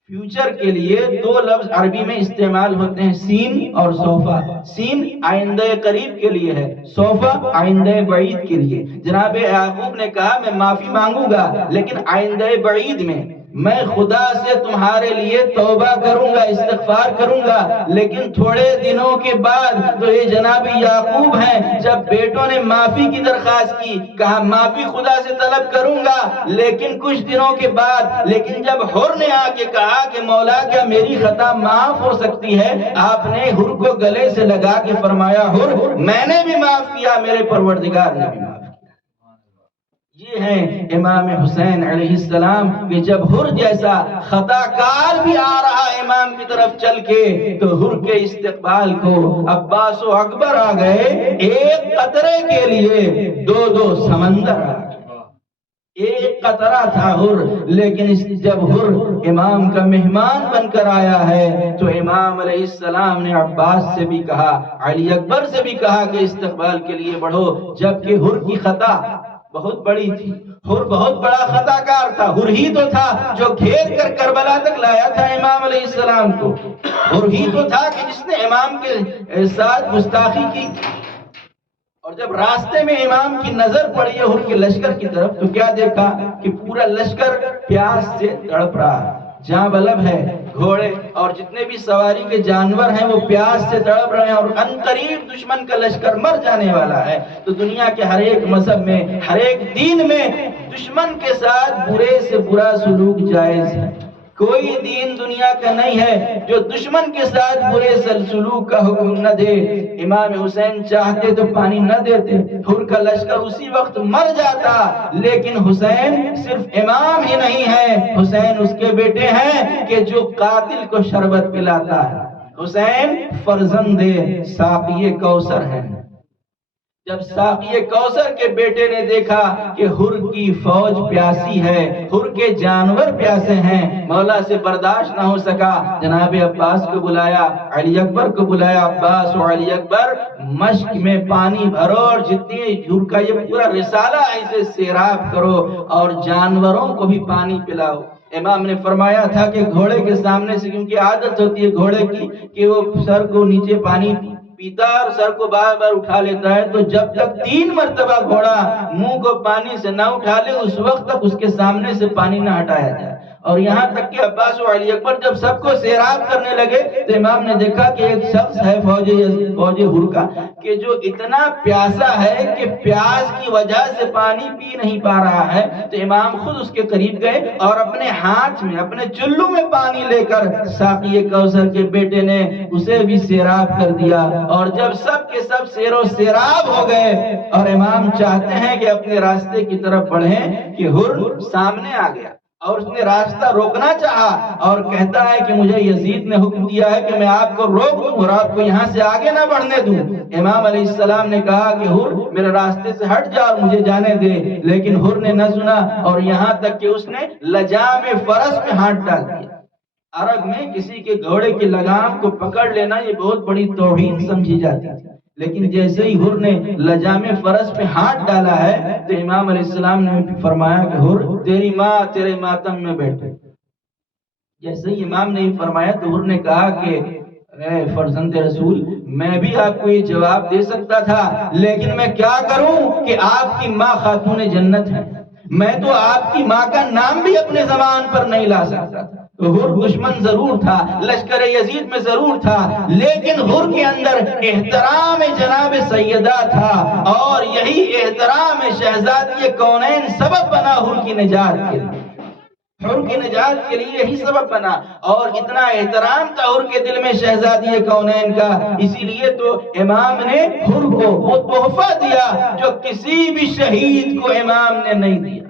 فیوچر کے لیے دو لفظ عربی میں استعمال ہوتے ہیں، سین اور سوفا۔ سین آئندہ قریب کے لیے ہے، سوفا آئندہ بعید کے لیے۔ جناب یعقوب نے کہا میں معافی مانگوں گا لیکن آئندہ بعید میں خدا سے تمہارے لیے توبہ کروں گا، استغفار کروں گا، لیکن تھوڑے دنوں کے بعد تو یہ جناب یعقوب ہیں، جب بیٹوں نے معافی کی درخواست کی، کہا معافی خدا سے طلب کروں گا لیکن کچھ دنوں کے بعد، لیکن جب حر نے آ کے کہا کہ مولا کیا میری خطا معاف ہو سکتی ہے، آپ نے حر کو گلے سے لگا کے فرمایا حر میں نے بھی معاف کیا، میرے پروردگار نے بھی معاف کیا۔ یہ ہیں امام حسین علیہ السلام کہ جب حر جیسا خطا کار بھی آ رہا امام کی طرف چل کے تو حر کے استقبال کو عباس و اکبر آ گئے، ایک قطرے کے لیے دو سمندر آ گئے۔ ایک قطرہ تھا حر، لیکن جب حر امام کا مہمان بن کر آیا ہے تو امام علیہ السلام نے عباس سے بھی کہا، علی اکبر سے بھی کہا کہ استقبال کے لیے بڑھو، جبکہ حر کی خطا بہت بڑی تھی، حر بہت بڑا خطا کار تھا، حر ہی تو تھا جو گھیر کر کربلا تک لایا تھا امام علیہ السلام کو، حر ہی تو تھا کہ جس نے امام کے ساتھ گستاخی کی۔ اور جب راستے میں امام کی نظر پڑی ہے حر کے لشکر کی طرف تو کیا دیکھا کہ پورا لشکر پیاس سے تڑپ رہا ہے، جاں بلب ہے، گھوڑے اور جتنے بھی سواری کے جانور ہیں وہ پیاس سے تڑپ رہے ہیں اور عنقریب دشمن کا لشکر مر جانے والا ہے۔ تو دنیا کے ہر ایک مذہب میں، ہر ایک دین میں دشمن کے ساتھ برے سے برا سلوک جائز ہے۔ کوئی دین دنیا کا نہیں ہے جو دشمن کے ساتھ برے سلوک کا حکم نہ دے۔ امام حسین چاہتے تو پانی نہ دیتے، حر کا لشکر اسی وقت مر جاتا، لیکن حسین صرف امام ہی نہیں ہے، حسین اس کے بیٹے ہیں کہ جو قاتل کو شربت پلاتا ہے، حسین فرزند ساقی کوثر ہے۔ جب ساقی کوثر کے بیٹے نے دیکھا کہ حر کی فوج پیاسی ہے، حر کے جانور پیاسے ہیں، مولا سے برداشت نہ ہو سکا، جناب عباس کو بلایا، علی اکبر کو بلایا، عباس و علی اکبر مشک میں پانی بھرو اور جتنی حر کا یہ پورا رسالہ ایسے سیراب کرو اور جانوروں کو بھی پانی پلاؤ۔ امام نے فرمایا تھا کہ گھوڑے کے سامنے سے، کیونکہ عادت ہوتی ہے گھوڑے کی کہ وہ سر کو نیچے پانی پیتا اور سر کو بار بار اٹھا لیتا ہے، تو جب تک 3 مرتبہ گھوڑا منہ کو پانی سے نہ اٹھا لے اس وقت تک اس کے سامنے سے پانی نہ ہٹایا جائے۔ اور یہاں تک کہ عباس و علی اکبر جب سب کو سیراب کرنے لگے تو امام نے دیکھا کہ ایک شخص ہے فوج حر کا کہ جو اتنا پیاسا ہے کہ پیاس کی وجہ سے پانی پی نہیں پا رہا ہے، تو امام خود اس کے قریب گئے اور اپنے ہاتھ میں، اپنے چلو میں پانی لے کر ساقی کوثر کے بیٹے نے اسے بھی سیراب کر دیا۔ اور جب سب کے سب سیر و سیراب ہو گئے اور امام چاہتے ہیں کہ اپنے راستے کی طرف بڑھیں کہ حر سامنے آ گیا اور اس نے راستہ روکنا چاہا اور کہتا ہے کہ مجھے یزید نے حکم دیا ہے کہ میں آپ کو روک دوں اور آپ کو یہاں سے آگے نہ بڑھنے دوں۔ امام علیہ السلام نے کہا کہ حر میرے راستے سے ہٹ جا اور مجھے جانے دے، لیکن حر نے نہ سنا اور یہاں تک کہ اس نے لجام فرس میں ہاتھ ڈال دیا۔ عرب میں کسی کے گھوڑے کی لگام کو پکڑ لینا یہ بہت بڑی توہین سمجھی جاتی ہے، لیکن جیسے ہی حر نے لجام فرس پہ ہاتھ ڈالا ہے تو امام علیہ السلام نے فرمایا کہ حر تیری ماں تیرے ماتم میں بیٹھے۔ جیسے ہی امام نے فرمایا تو حر نے کہا کہ اے فرزند رسول، میں بھی آپ کو یہ جواب دے سکتا تھا، لیکن میں کیا کروں کہ آپ کی ماں خاتون جنت ہے، میں تو آپ کی ماں کا نام بھی اپنے زبان پر نہیں لا سکتا تھا۔ حر دشمن ضرور تھا، لشکر یزید میں ضرور تھا، لیکن حر کے اندر احترام جناب سیدہ تھا، اور یہی احترام شہزادی کونین سبب بنا حر کی نجات کے لیے۔ حر کی نجات کے لیے یہی سبب بنا، اور اتنا احترام تھا حر کے دل میں شہزادی کونین کا، اسی لیے تو امام نے حر کو وہ تحفہ دیا جو کسی بھی شہید کو امام نے نہیں دیا۔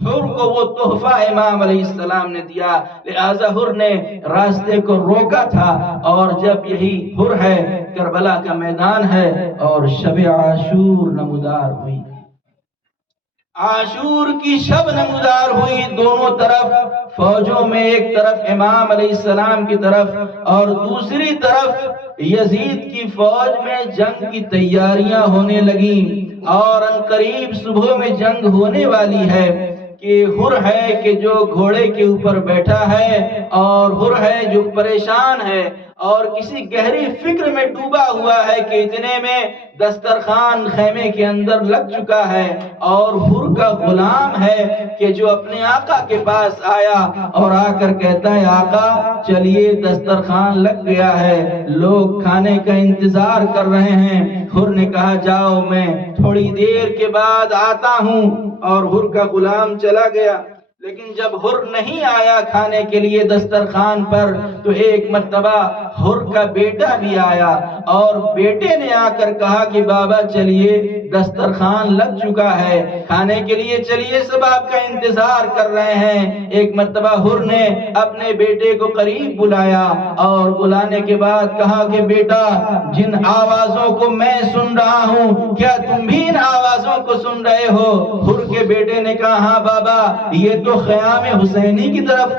حر کو وہ تحفہ امام علیہ السلام نے دیا، لہذا حر نے راستے کو روکا تھا، اور جب یہی حر ہے، کربلا کا میدان ہے، اور شب عاشور نمودار ہوئی، عاشور کی شب نمودار ہوئی، دونوں طرف فوجوں میں، ایک طرف امام علیہ السلام کی طرف اور دوسری طرف یزید کی فوج میں جنگ کی تیاریاں ہونے لگیں، اور عنقریب صبح میں جنگ ہونے والی ہے کہ حر ہے کہ جو گھوڑے کے اوپر بیٹھا ہے، اور حر ہے جو پریشان ہے اور کسی گہری فکر میں ڈوبا ہوا ہے کہ اتنے میں دسترخوان خیمے کے اندر لگ چکا ہے، اور حر کا غلام ہے کہ جو اپنے آقا کے پاس آیا اور آ کر کہتا ہے آقا چلیے دسترخوان لگ گیا ہے، لوگ کھانے کا انتظار کر رہے ہیں۔ حر نے کہا جاؤ میں تھوڑی دیر کے بعد آتا ہوں، اور حر کا غلام چلا گیا۔ لیکن جب حر نہیں آیا کھانے کے لیے دسترخوان پر، تو ایک مرتبہ حر کا بیٹا بھی آیا، اور بیٹے نے آ کر کہا کہ بابا چلیے دسترخوان لگ چکا ہے، کھانے کے لیے چلیے، سب آپ کا انتظار کر رہے ہیں۔ ایک مرتبہ حر نے اپنے بیٹے کو قریب بلایا، اور بلانے کے بعد کہا کہ بیٹا جن آوازوں کو میں سن رہا ہوں کیا تم بھی ان آوازوں کو سن رہے ہو؟ حر کے بیٹے نے کہا ہاں بابا، یہ تو خیام حسینی کی طرف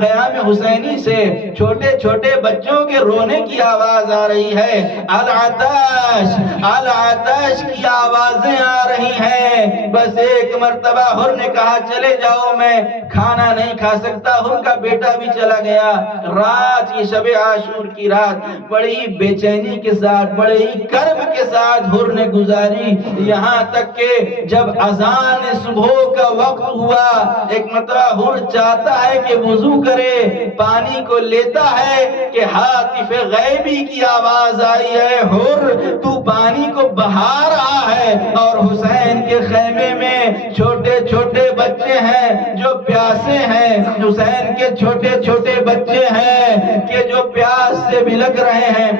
خیام حسینی سے چھوٹے چھوٹے بچوں کے رونے کی آواز آ رہی ہے، العطش العطش کی آوازیں آ رہی ہیں۔ بس ایک مرتبہ حر نے کہا چلے جاؤ میں کھانا نہیں کھا سکتا، حر کا بیٹا بھی چلا گیا۔ رات یہ شب عاشور کی رات بڑی بے چینی کے ساتھ، بڑے ہی کرب کے ساتھ حر نے گزاری، یہاں تک کہ جب اذان صبح کا وقت ہوا، ایک مرتبہ حر چاہتا ہے کہ وضو کرے، پانی کو لیتا ہے کہ ہاتف غیبی کی آواز آئی ہے حر تو پانی کو بہا رہا ہے، اور حسین کے خیمے میں چھوٹے چھوٹے بچے ہیں جو پیاسے ہیں، حسین کے چھوٹے چھوٹے بچے ہیں کہ جو پیاس سے بلک رہے ہیں۔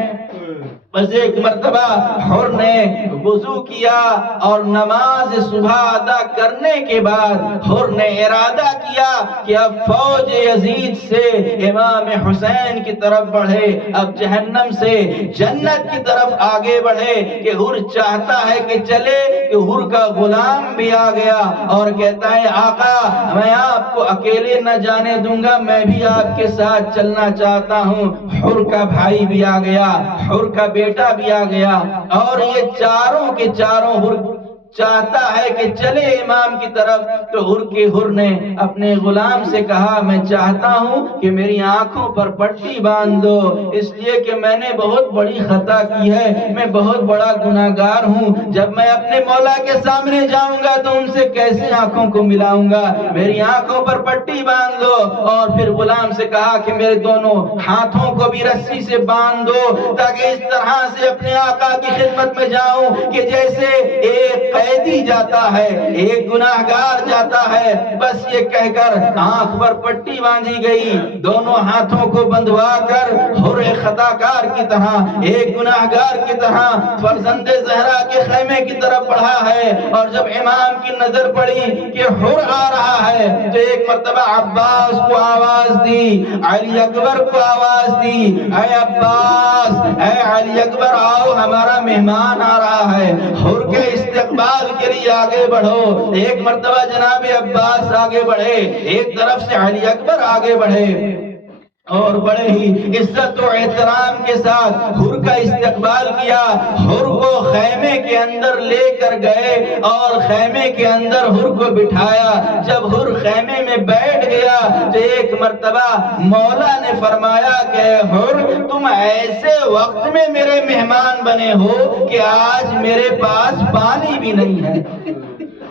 بس ایک مرتبہ حر نے وضو کیا، اور نماز صبح ادا کرنے کے بعد حر نے ارادہ کیا کہ اب فوج یزید سے امام حسین کی طرف بڑھے، اب جہنم سے جنت کی طرف آگے بڑھے، کہ حر چاہتا ہے کہ چلے، کہ حر کا غلام بھی آ گیا اور کہتا ہے آقا میں آپ کو اکیلے نہ جانے دوں گا، میں بھی آپ کے ساتھ چلنا چاہتا ہوں۔ حر کا بھائی بھی آ گیا، حر کا بیٹا بھی آ گیا، اور یہ چاروں کے چاروں حر چاہتا ہے کہ چلے امام کی طرف۔ تو حر نے اپنے غلام سے کہا میں چاہتا ہوں کہ میری آنکھوں پر پٹی باندھ دو، اس لیے کہ میں نے بہت بڑی خطا کی ہے، میں بہت بڑا گناہگار ہوں، جب میں اپنے مولا کے سامنے جاؤں گا تو ان سے کیسے آنکھوں کو ملاؤں گا، میری آنکھوں پر پٹی باندھ دو۔ اور پھر غلام سے کہا کہ میرے دونوں ہاتھوں کو بھی رسی سے باندھ دو، تاکہ اس طرح سے اپنے آقا کی خدمت میں جاؤں کہ جیسے ایک قیدی جاتا ہے، ایک گناہگار جاتا ہے۔ بس یہ کہہ کر آنکھ پر پٹی باندھی گئی، دونوں ہاتھوں کو بندھوا کر حر خطاکار کی طرح، ایک گناہگار کی طرح فرزند زہرا کے خیمے کی طرف بڑھا ہے۔ اور جب امام کی نظر پڑی کہ حر آ رہا ہے تو ایک مرتبہ عباس کو آواز دی، علی اکبر کو آواز دی، اے عباس اے علی اکبر آؤ ہمارا مہمان آ رہا ہے، حر کے استقبال کے لیے آگے بڑھو۔ ایک مرتبہ جناب عباس آگے بڑھے، ایک طرف سے علی اکبر آگے بڑھے، اور بڑے ہی عزت و احترام کے ساتھ حر کا استقبال کیا. حر کو خیمے کے اندر لے کر گئے اور خیمے کے اندر حر کو بٹھایا. جب حر خیمے میں بیٹھ گیا تو ایک مرتبہ مولا نے فرمایا کہ حر تم ایسے وقت میں میرے مہمان بنے ہو کہ آج میرے پاس پانی بھی نہیں ہے.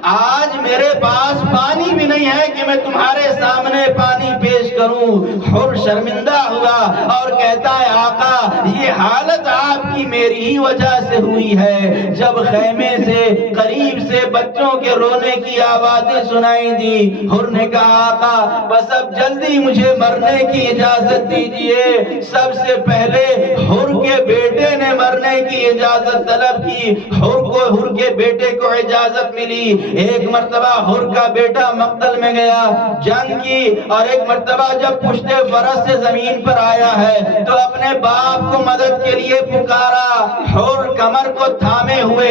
آج میرے پاس پانی بھی نہیں ہے کہ میں تمہارے سامنے پانی پیش کروں. حر شرمندہ ہوا اور کہتا ہے آقا یہ حالت آپ کی میری ہی وجہ سے ہوئی ہے. جب خیمے سے قریب سے بچوں کے رونے کی آوازیں سنائی دی حر نے کہا آقا بس اب جلدی مجھے مرنے کی اجازت دیجئے. سب سے پہلے حر کے بیٹے نے مرنے کی اجازت طلب کی. حر کے بیٹے کو اجازت ملی. ایک مرتبہ حر کا بیٹا مقتل میں گیا جنگ کی اور ایک مرتبہ جب پشت فرس سے زمین پر آیا ہے تو اپنے باپ کو مدد کے لیے پکارا. حر کمر کو تھامے ہوئے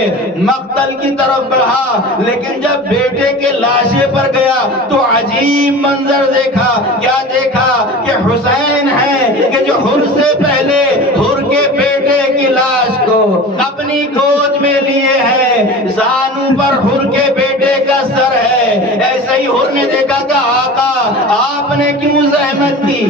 مقتل کی طرف بڑھا لیکن جب بیٹے کے لاشے پر گیا تو عجیب منظر دیکھا. کیا دیکھا کہ حسین ہے کہ جو حر سے پہلے حر کے بیٹے کی لاش کو اپنی گود میں لیے ہیں. زانو پر حر کے بیٹے کا سر ہے. ایسا ہی حر نے دیکھا کہ آقا آپ نے کیوں زحمت کی.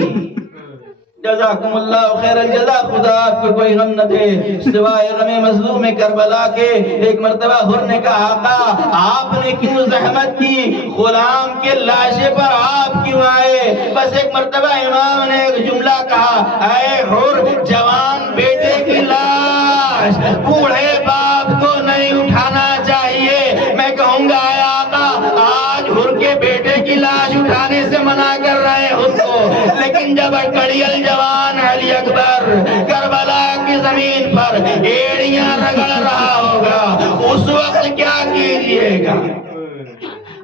جزاکم اللہ خیر الجزا. خدا آپ کو کوئی غم نہ دے سوائے غم مظلوم کربلا کے. ایک مرتبہ حر نے کہا آقا آپ نے کیوں زحمت کی, غلام کے لاشے پر آپ کیوں آئے. بس ایک مرتبہ امام نے ایک جملہ کہا اے حر جوان بیٹے کی لاش بوڑھے باپ کو نہیں اٹھانا چاہیے. میں کہوں گا اے آقا آج حر کے بیٹے کی لاش اٹھانے سے منع کر رہے ہیں حر کو, لیکن جب کڑیل جوان علی اکبر کربلا کی زمین پر ایڑیاں رگڑ رہا ہوگا اس وقت کیا کیجئے گا.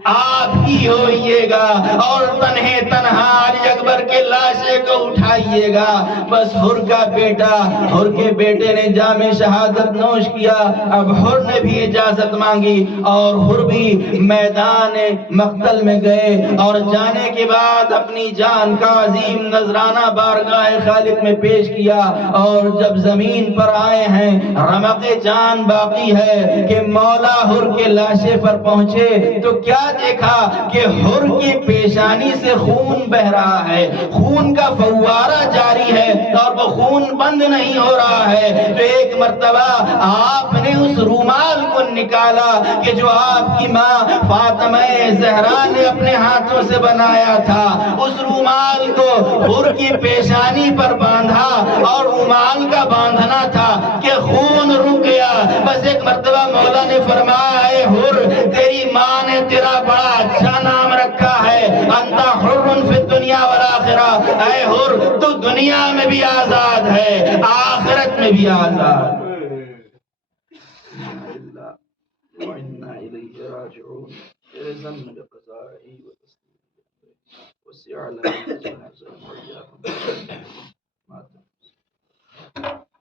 آپ ہی ہوئیے گا اور تنہے تنہا علی اکبر کے لاشے کو اٹھائیے گا. بس حر کا بیٹا, حر کے بیٹے نے جام شہادت نوش کیا. اب حر نے بھی اجازت مانگی اور حر بھی میدان مقتل میں گئے اور جانے کے بعد اپنی جان کا عظیم نذرانہ بارگاہ خالق میں پیش کیا. اور جب زمین پر آئے ہیں رمق جان باقی ہے کہ مولا حر کے لاشے پر پہنچے تو کیا دیکھا کہ حر کی پیشانی سے خون بہ رہا ہے. خون کا فوارہ جاری ہے اور وہ خون بند نہیں ہو رہا ہے. تو ایک مرتبہ آپ نے اس رومال کو نکالا کہ جو آپ کی ماں فاطمہ زہرا نے اپنے ہاتھوں سے بنایا تھا. اس رومال کو حر کی پیشانی پر باندھا اور رومال کا باندھنا تھا کہ خون رک گیا. بس ایک مرتبہ مولا نے فرمایا اے حر تیری ماں نے تیرا بڑا اچھا نام رکھا ہے, انت حر فی الدنیا والآخرہ. اے حر تو دنیا میں بھی آزاد ہے آخرت میں بھی آزاد. وَإِنَّا إِلَيْهِ رَاجِعُونَ. ذنب قضائي وتسليم وسع لنا